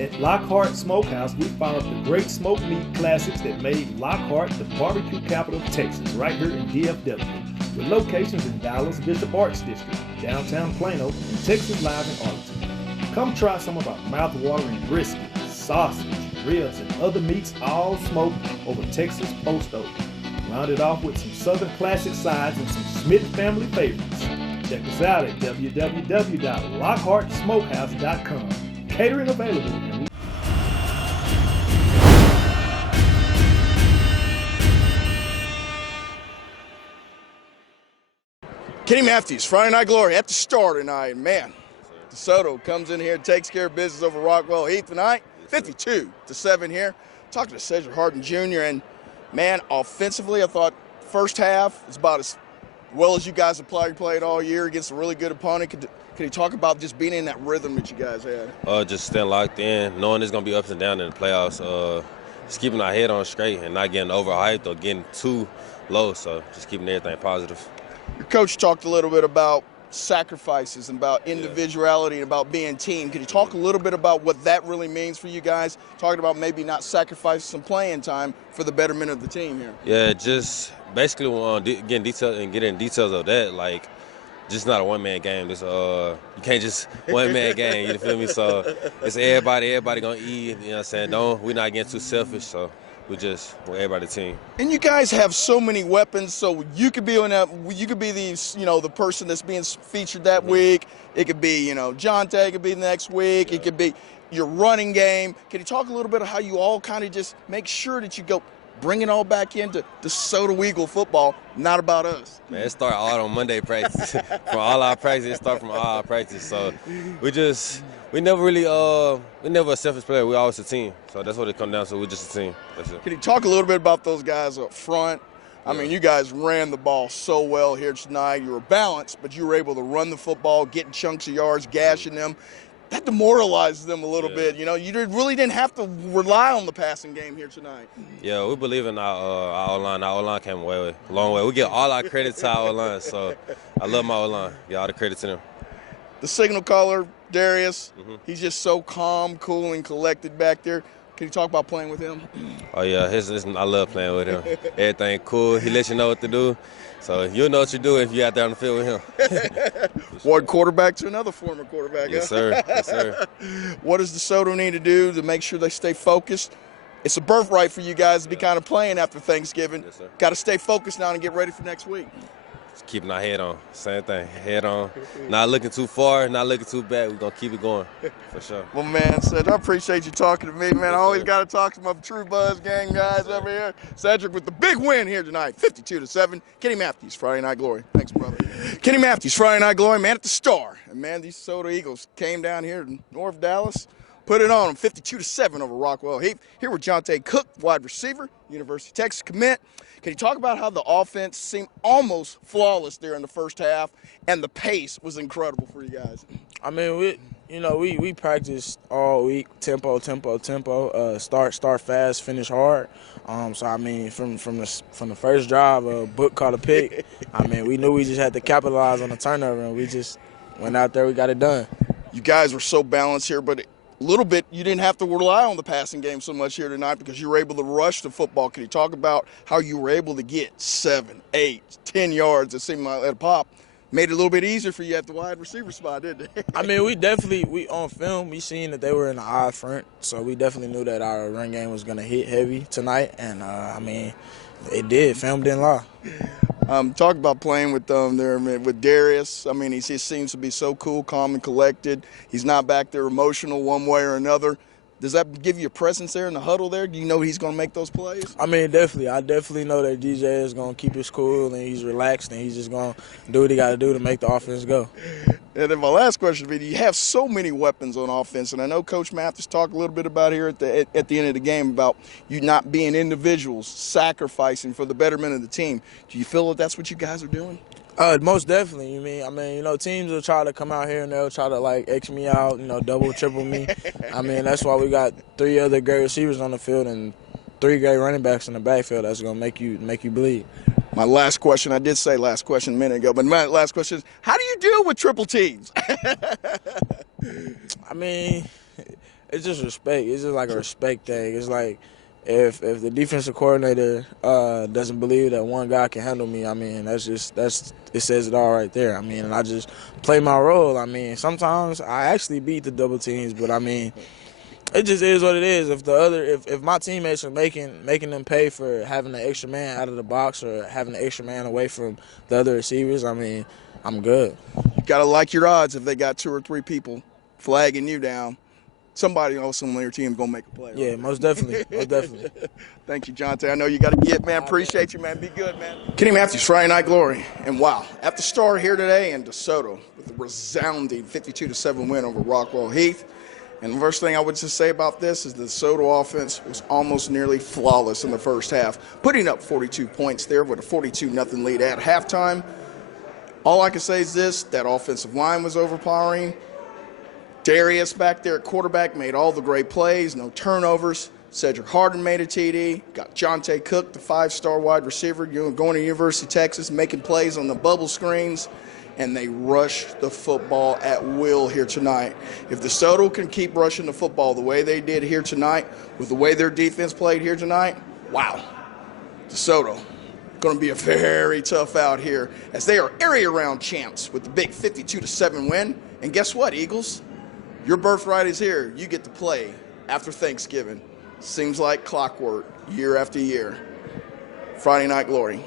At Lockhart Smokehouse, we found up the great smoked meat classics that made Lockhart the barbecue capital of Texas, right here in DFW, with locations in Dallas, Bishop Arts District, downtown Plano, and Texas Live in Arlington. Come try some of our mouth-watering brisket, sausage, ribs, and other meats all smoked over Texas post oak. Rounded off with some Southern classic sides and some Smith family favorites. Check us out at www.lockhartsmokehouse.com. Catering available. Kenny Matthews, Friday Night Glory at the Star tonight. Man, Desoto comes in here, takes care of business over Rockwell Heath tonight. 52-7 here. Talking to Cedric Harden Jr. and man, offensively, I thought first half is about as well as you guys have played all year against a really good opponent. Could you talk about just being in that rhythm that you guys had? Just staying locked in, knowing there's going to be ups and downs in the playoffs. Just keeping our head on straight and not getting overhyped or getting too low. So just keeping everything positive. Your coach talked a little bit about sacrifices and about individuality and about being team. Could you talk a little bit about what that really means for you guys? Talking about maybe not sacrificing some playing time for the betterment of the team here. Yeah, just basically getting details of that. Like, just not a one-man game. This you can't just one-man game. You feel me? So it's everybody gonna eat. You know what I'm saying? We're not getting too selfish. So we're everybody team. And you guys have so many weapons, so you could be the person that's being featured that week. It could be, Johntay could be next week. Yeah. It could be your running game. Can you talk a little bit of how you all kind of just make sure that you go bring it all back into DeSoto Eagle football, not about us? Man, it started all on Monday practice. From all our practice, it started from all our practice. So we never a selfish player. We're always a team. So that's what it comes down to. We're just a team. That's it. Can you talk a little bit about those guys up front? I mean, you guys ran the ball so well here tonight. You were balanced, but you were able to run the football, getting chunks of yards, gashing them. That demoralizes them a little bit. You really didn't have to rely on the passing game here tonight. Yeah, we believe in our O-line. Our O-line came a long way. We give all our credit to our O-line. So I love my O-line. Give all the credit to them. The signal caller, Darius, he's just so calm, cool, and collected back there. Can you talk about playing with him? Oh, yeah. I love playing with him. Everything cool. He lets you know what to do. So you'll know what you do if you're out there on the field with him. One quarterback to another former quarterback. Yes, sir. Yes, sir. What does DeSoto need to do to make sure they stay focused? It's a birthright for you guys to be kind of playing after Thanksgiving. Yes, sir. Got to stay focused now and get ready for next week. Just keeping our head on. Same thing. Head on. Not looking too far, not looking too back. We're going to keep it going, for sure. Well, man, Cedric, I appreciate you talking to me, man. Yes, I always sir. got to talk to my True Buzz gang guys over here. Cedric with the big win here tonight, 52-7. Kenny Matthews, Friday Night Glory. Thanks, brother. Kenny Matthews, Friday Night Glory, man at the Star. And, man, these DeSoto Eagles came down here to North Dallas, put it on them, 52-7 over Rockwell Heath. Here with Johntay Cook, wide receiver, University of Texas commit. Can you talk about how the offense seemed almost flawless there in the first half, and the pace was incredible for you guys? I mean, we practiced all week, tempo, start fast, finish hard. So I mean, from the first drive, Book caught a pick. I mean, we knew we just had to capitalize on the turnover, and we just went out there, we got it done. You guys were so balanced here, but a little bit, you didn't have to rely on the passing game so much here tonight because you were able to rush the football. Can you talk about how you were able to get 7, 8, 10 yards, it seemed like at a pop? Made it a little bit easier for you at the wide receiver spot, didn't it? I mean, we on film, we seen that they were in the odd front, so we definitely knew that our run game was going to hit heavy tonight, and, I mean, it did. Film didn't lie. Talk about playing with them there, with Darius. I mean, he seems to be so cool, calm, and collected. He's not back there emotional one way or another. Does that give you a presence there in the huddle there? Do you know he's going to make those plays? I mean, definitely. I definitely know that DJ is going to keep his cool and he's relaxed and he's just going to do what he got to do to make the offense go. And then my last question would be, you have so many weapons on offense, and I know Coach Mathis talked a little bit about here at the end of the game about you not being individuals, sacrificing for the betterment of the team. Do you feel that that's what you guys are doing? Most definitely. Teams will try to come out here and they'll try to X me out, double, triple me. I mean, that's why we got 3 other great receivers on the field and 3 great running backs in the backfield. That's gonna make you bleed. My last question, I did say last question a minute ago, but my last question is, how do you deal with triple teams? I mean, It's just respect. It's just like a respect thing. It's like if the defensive coordinator doesn't believe that one guy can handle me, I mean, it says it all right there. I mean, and I just play my role. I mean, sometimes I actually beat the double teams, but I mean, it just is what it is. If my teammates are making them pay for having an extra man out of the box or having an extra man away from the other receivers, I mean, I'm good. You got to like your odds if they got 2 or 3 people flagging you down. Somebody else on your team is going to make a play. Yeah, most definitely. Most definitely. Thank you, Johntay. I know you got to get, man. Appreciate you, man. Be good, man. Kenny Matthews, Friday Night Glory. And wow, at the Star here today in Desoto with a resounding 52-7 win over Rockwell Heath. And the first thing I would just say about this is the Desoto offense was almost nearly flawless in the first half, putting up 42 points there with a 42-0 lead at halftime. All I can say is this, that offensive line was overpowering. Darius back there at quarterback made all the great plays, no turnovers. Cedric Harden made a TD. Got Johntay Cook, the 5-star wide receiver, going to University of Texas, making plays on the bubble screens. And they rushed the football at will here tonight. If DeSoto can keep rushing the football the way they did here tonight, with the way their defense played here tonight, wow, DeSoto going to be a very tough out here as they are area round champs with the big 52-7 win. And guess what, Eagles? Your birthright is here. You get to play after Thanksgiving. Seems like clockwork year after year. Friday Night Glory.